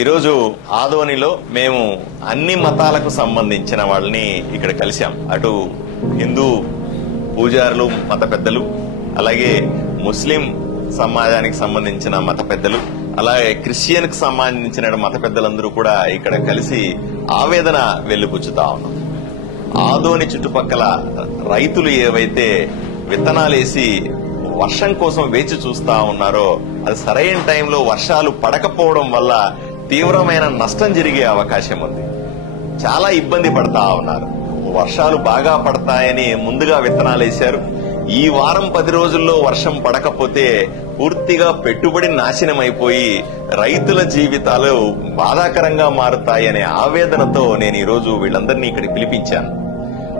ఈరోజు ఆదోనిలో మేము అన్ని మతాలకు సంబంధించిన వాళ్ళని ఇక్కడ కలిశాం. అటు హిందూ పూజారులు, మత పెద్దలు, అలాగే ముస్లిం సమాజానికి సంబంధించిన మత పెద్దలు, అలాగే క్రిస్టియన్ కి సంబంధించిన మత పెద్దలందరూ కూడా ఇక్కడ కలిసి ఆవేదన వెళ్లిపుచ్చుతా ఉన్నాం. ఆదోని చుట్టుపక్కల రైతులు ఏవైతే విత్తనాలేసి వర్షం కోసం వేచి చూస్తా ఉన్నారో అది సరైన టైంలో వర్షాలు పడకపోవడం వల్ల తీవ్రమైన నష్టం జరిగే అవకాశం ఉంది. చాలా ఇబ్బంది పడతా ఉన్నారు. వర్షాలు బాగా పడతాయని ముందుగా విత్తనాలు వేశారు. ఈ వారం 10 రోజుల్లో వర్షం పడకపోతే పూర్తిగా పెట్టుబడి నాశనం అయిపోయి రైతుల జీవితాలు బాధాకరంగా మారుతాయనే ఆవేదనతో నేను ఈరోజు వీళ్ళందరినీ ఇక్కడికి పిలిపించాను.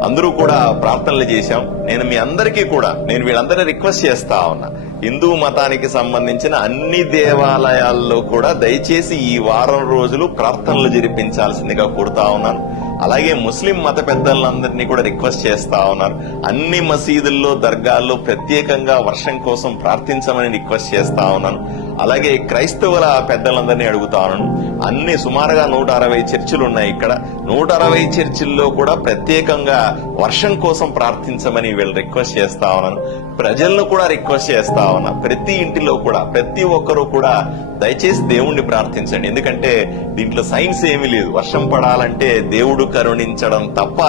అందరూ కూడా ప్రార్థనలు చేశాం. నేను మీ అందరికీ కూడా వీళ్ళందరినీ రిక్వెస్ట్ చేస్తా ఉన్నా, హిందూ మతానికి సంబంధించిన అన్ని దేవాలయాల్లో కూడా దయచేసి ఈ వారం రోజులు ప్రార్థనలు జరిపించాల్సిందిగా కోరుతా ఉన్నాను. అలాగే ముస్లిం మత పెద్దలందరినీ కూడా రిక్వెస్ట్ చేస్తా ఉన్నారు. అన్ని మసీదుల్లో, దర్గాల్లో ప్రత్యేకంగా వర్షం కోసం ప్రార్థించమని రిక్వెస్ట్ చేస్తా ఉన్నాను. అలాగే క్రైస్తవుల పెద్దలందరినీ అడుగుతా ఉన్నాను. అన్ని సుమారుగా 160 చర్చిలు ఉన్నాయి. ఇక్కడ 160 చర్చిల్లో కూడా ప్రత్యేకంగా వర్షం కోసం ప్రార్థించమని వీళ్ళు రిక్వెస్ట్ చేస్తా ఉన్నాను. ప్రజలను కూడా రిక్వెస్ట్ చేస్తా ఉన్నా, ప్రతి ఇంటిలో కూడా ప్రతి ఒక్కరూ కూడా దయచేసి దేవుణ్ణి ప్రార్థించండి. ఎందుకంటే దీంట్లో సైన్స్ ఏమీ లేదు. వర్షం పడాలంటే దేవుడు కరుణించడం తప్ప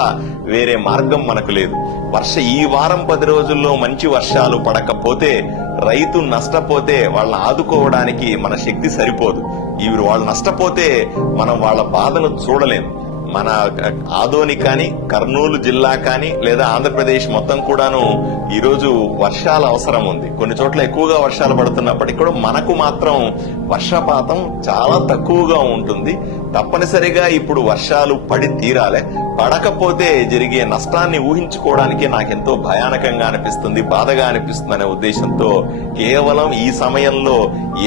వేరే మార్గం మనకు లేదు. ఈ వారం 10 రోజుల్లో మంచి వర్షాలు పడకపోతే రైతు నష్టపోతే వాళ్ళని ఆదుకోవడానికి మన శక్తి సరిపోదు. వాళ్ళు నష్టపోతే మనం వాళ్ళ బాధను చూడలేము. మన ఆదోని కానీ, కర్నూలు జిల్లా కానీ, లేదా ఆంధ్రప్రదేశ్ మొత్తం కూడాను ఈరోజు వర్షాల అవసరం ఉంది. కొన్ని చోట్ల ఎక్కువగా వర్షాలు పడుతున్నప్పటికీ కూడా మనకు మాత్రం వర్షపాతం చాలా తక్కువగా ఉంటుంది. తప్పనిసరిగా ఇప్పుడు వర్షాలు పడి తీరాలే. పడకపోతే జరిగే నష్టాన్ని ఊహించుకోవడానికి నాకెంతో భయానకంగా అనిపిస్తుంది, బాధగా అనిపిస్తుంది అనే ఉద్దేశంతో కేవలం ఈ సమయంలో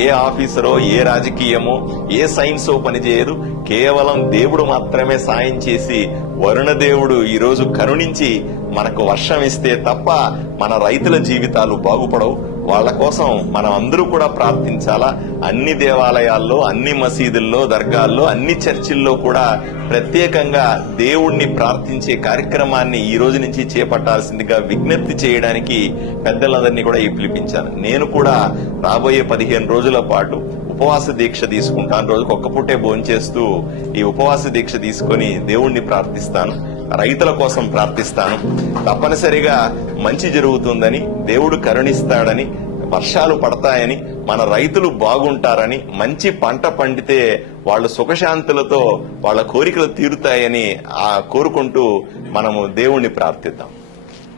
ఏ ఆఫీసరో, ఏ రాజకీయమో, ఏ సైన్సో పనిచేయదు. కేవలం దేవుడు మాత్రమే సాయం చేసి, వరుణ దేవుడు ఈరోజు కరుణించి మనకు వర్షం ఇస్తే తప్ప మన రైతుల జీవితాలు బాగుపడవు. వాళ్ల కోసం మనం అందరూ కూడా ప్రార్థించాలా. అన్ని దేవాలయాల్లో, అన్ని మసీదుల్లో, దర్గాల్లో, అన్ని చర్చిల్లో కూడా ప్రత్యేకంగా దేవుణ్ణి ప్రార్థించే కార్యక్రమాన్ని ఈ రోజు నుంచి చేపట్టాల్సిందిగా విజ్ఞప్తి చేయడానికి పెద్దలందరినీ కూడా పిలిపించాను. నేను కూడా రాబోయే 15 రోజుల పాటు ఉపవాస దీక్ష తీసుకుంటాను. రోజుకు ఒక్క పూటే భోంచేస్తూ ఈ ఉపవాస దీక్ష తీసుకుని దేవుణ్ణి ప్రార్థిస్తాను. రైతుల కోసం ప్రార్థిస్తాను. తప్పనిసరిగా మంచి జరుగుతుందని, దేవుడు కరుణిస్తాడని, వర్షాలు పడతాయని, మన రైతులు బాగుంటారని, మంచి పంట పండితే వాళ్ళు సుఖశాంతులతో వాళ్ళ కోరికలు తీరుతాయని కోరుకుంటూ మనము దేవుణ్ణి ప్రార్థిద్దాం.